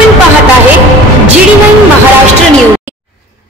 आपण पाहत आहे GD9 महाराष्ट्र न्यूज।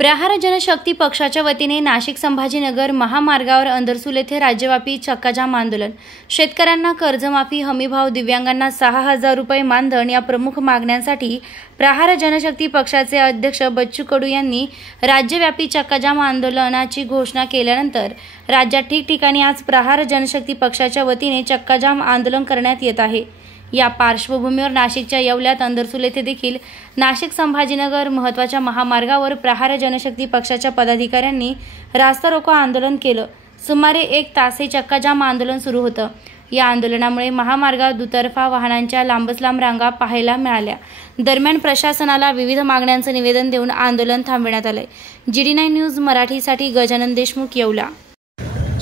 प्रहार जनशक्ती पक्षाच्या वतीने नाशिक संभाजीनगर महामार्गावर अंदरसूल येथे राज्यव्यापी चक्काजाम आंदोलन। शेतकऱ्यांना कर्जमाफी, हमीभाव, दिव्यांगांना 6000 रुपये मानधन या प्रमुख मागण्यांसाठी प्रहार जनशक्ती पक्षाचे अध्यक्ष बच्चू कडू यांनी राज्यव्यापी चक्काजाम आंदोलनाची घोषणा केल्यानंतर राज्यात ठिकठिकाणी आज प्रहार जनशक्ती पक्षाच्या वतीने चक्काजाम आंदोलन करण्यात येत आहे। या पार्श्वभूमीवर नाशिकच्या येवल्यात अंदरसूल येथे देखील नाशिक संभाजीनगर महत्त्वाच्या महामार्गावर प्रहार जनशक्ती पक्षाच्या पदाधिकाऱ्यांनी रास्ता रोको आंदोलन केलं। सुमारे 1 तास हे चक्काजाम आंदोलन सुरू होतं। या आंदोलनामुळे महामार्गावर दुतर्फा वाहनांच्या लांबच लांब रांगा पाहायला मिळाल्या। दरम्यान प्रशासनाला विविध मागण्यांचं निवेदन देऊन आंदोलन थांबवण्यात आले। GD9 न्यूज मराठीसाठी गजानन देशमुख, येवला।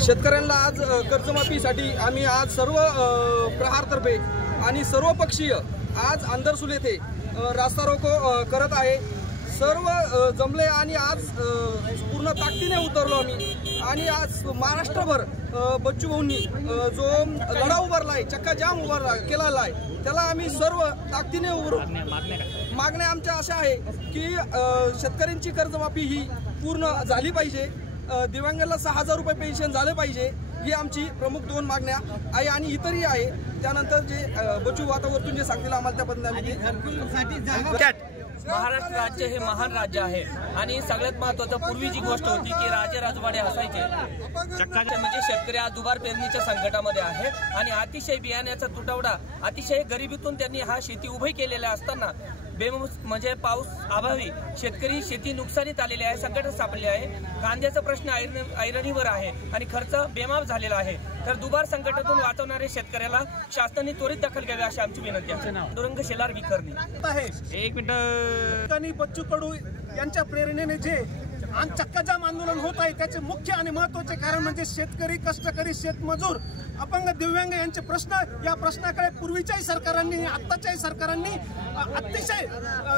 शेतकऱ्यांना आज कर्जमाफीसाठी आम्ही आज सर्व प्रहारतर्फे आणि सर्व पक्षीय आज अंदरसूल येथे रास्ता रोको करत आहे। सर्व जमले आणि आज पूर्ण ताकदीने उतरलो आम्ही आणि आज महाराष्ट्रभर बच्चू भाऊंनी जो लढा उभारलाय, चक्काजाम उभारला केलेला आहे, त्याला आम्ही सर्व ताकदीने उभारू। मागण्या आमच्या अशा आहे की शेतकऱ्यांची कर्जमाफी ही पूर्ण झाली पाहिजे, दिव्यांगांना 6000 रुपये पेन्शन झालं पाहिजे, ही आमची प्रमुख 2 मागण्या आहे आणि इतरही आहे। त्यानंतर जे बच्चू वातावरतून जे सांगतील आम्हाला त्या पद्धतीने महाराष्ट्र राज्य हे महान राज्य आहे आणि सगळ्यात महत्त्वाचं पूर्वी जी गोष्ट होती की राजे राजवाडे असायचे, म्हणजे शेतकरी आज दुबार पेरणीच्या संकटामध्ये आहे आणि अतिशय बियाण्याचा तुटवडा, अतिशय गरिबीतून त्यांनी हा शेती उभी केलेला असताना म्हणजे पाऊस अभावी शेतकरी शेती नुकसानीत आलेले आहे, संकटात सापडले आहे। कांद्याचा प्रश्न ऐरणीवर आहे आणि खर्च बेमाफ झालेला आहे। तर दुबार संकटातून वाचवणारे शेतकऱ्याला शासनाने त्वरित दखल घ्यावी अशी आमची विनंती आहे। दुरंग शेलार विखरणी आहे। 1 मिनिट। बच्चू कडू यांच्या प्रेरणेने जे चक्काजाम आंदोलन होत आहे त्याचे मुख्य आणि महत्त्वाचे कारण म्हणजे शेतकरी, कष्टकरी, शेतमजूर, अपंग, दिव्यांग यांचे प्रश्न। या प्रश्नाकडे पूर्वीच्याही सरकारांनी, आत्ताच्याही सरकारांनी अतिशय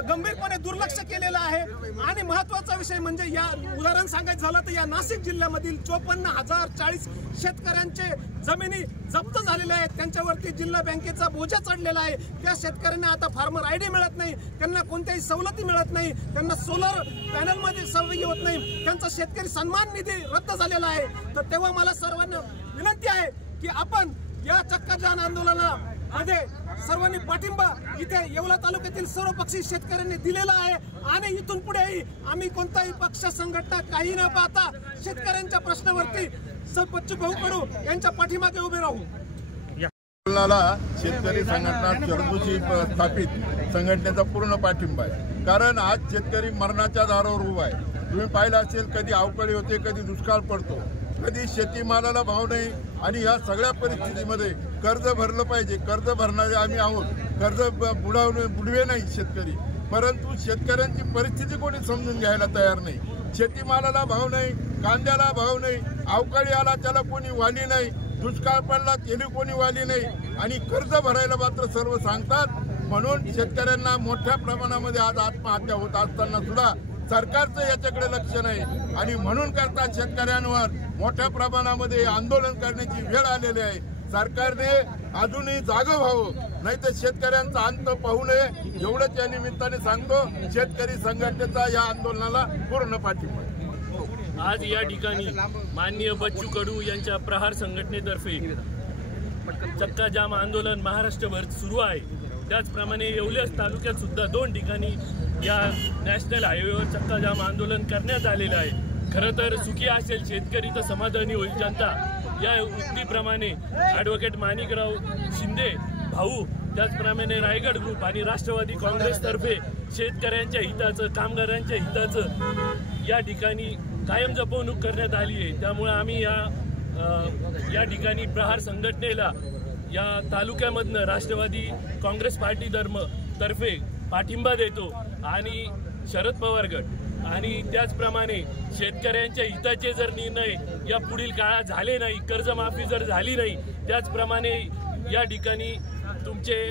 गंभीरपणे दुर्लक्ष केलेलं आहे। आणि महत्त्वाचा विषय म्हणजे या उदाहरण सांगायचं झालं तर या नाशिक जिल्ह्यामधील 54,040 शेतकऱ्यांचे जमिनी जप्त झालेल्या आहेत, त्यांच्यावरती जिल्हा बँकेचा बोजा चढलेला आहे। त्या शेतकऱ्यांना आता फार्मर ID मिळत नाही, त्यांना कोणत्याही सवलती मिळत नाही, त्यांना सोलर पॅनलमध्ये सहभागी होत नाही, त्यांचा शेतकरी सन्मान निधी रद्द झालेला आहे। तर तेव्हा मला सर्वांना विनंती आहे की आपण या चक्काजाम आंदोलनामध्ये सर्वांनी पाठिंबा इथे येवला तालुक्यातील सर्व पक्षी शेतकऱ्यांनी दिलेला आहे आणि इथून पुढेही आम्ही कोणताही पक्ष संघटना काही न पाहता शेतकऱ्यांच्या प्रश्नावरती बच्चू भाऊ कडू यांच्या पाठीमागे उभे राहू। शेतकरी संघटना चरदुशी स्थापित संघटनेचा पूर्ण पाठिंबा आहे, कारण आज शेतकरी मरणाच्या दारावर उभा आहे। तुम्ही पाहिलं असेल, कधी अवकाळी होते, कधी दुष्काळ पडतो, कधी शेतीमालाला भाव नाही आणि या सगळ्या परिस्थितीमध्ये कर्ज भरलं पाहिजे। कर्ज भरणारे आम्ही आहोत, कर्ज बुडवे नाही शेतकरी, परंतु शेतकऱ्यांची परिस्थिती कोणी समजून घ्यायला तयार नाही। शेतीमालाला भाव नाही, कांद्याला भाव नाही, अवकाळी आला त्याला कोणी वाली नाही, दुष्काळ पडला त्याला कोणी वाली नाही आणि कर्ज भरायला मात्र सर्व सांगतात। म्हणून शेतकऱ्यांना मोठ्या प्रमाणामध्ये आज आत्महत्या होत असताना सुद्धा सरकारचं याच्याकडे लक्ष नाही आणि म्हणून करता शेतकऱ्यांवर मोठ्या प्रमाणामध्ये आंदोलन करण्याची वेळ आलेली आहे। सरकारने अजूनही जागं व्हावं, नाही तर शेतकऱ्यांचा अंत पाहू नये एवढंच या निमित्ताने सांगतो। शेतकरी संघटनेचा या आंदोलनाला पूर्ण पाठिंबा। आज या ठिकाणी माननीय बच्चू कडू यांच्या प्रहार संघटनेतर्फे चक्काजाम आंदोलन महाराष्ट्रभर सुरू आहे। त्याचप्रमाणे येवल्यास तालुक्यात सुद्धा 2 ठिकाणी या नॅशनल हायवेवर चक्काजाम आंदोलन करण्यात आलेलं आहे। खरं तर सुखी असेल शेतकरी तर समाधानी होईल जनता, या उक्तीप्रमाणे ॲडव्होकेट माणिकराव शिंदे भाऊ, त्याचप्रमाणे रायगड ग्रुप आणि राष्ट्रवादी काँग्रेसतर्फे शेतकऱ्यांच्या हिताचं, कामगारांच्या हिताचं या ठिकाणी कायम जपवणूक करण्यात आली आहे। त्यामुळे आम्ही या ठिकाणी प्रहार संघटनेला या तालुक्यामधनं राष्ट्रवादी काँग्रेस पार्टी तर्फे पाठिंबा देतो आणि शरद पवार गट आणि त्याचप्रमाणे शेतकऱ्यांच्या हिताचे जर निर्णय या पुढील काळात झाले नाही, कर्जमाफी जर झाली नाही, त्याचप्रमाणे या ठिकाणी तुमचे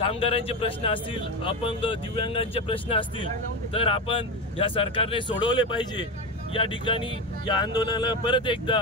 कामगारांचे प्रश्न असतील, अपंग दिव्यांगांचे प्रश्न असतील तर आपण या सरकारने सोडवले पाहिजे। या ठिकाणी या आंदोलनाला परत एकदा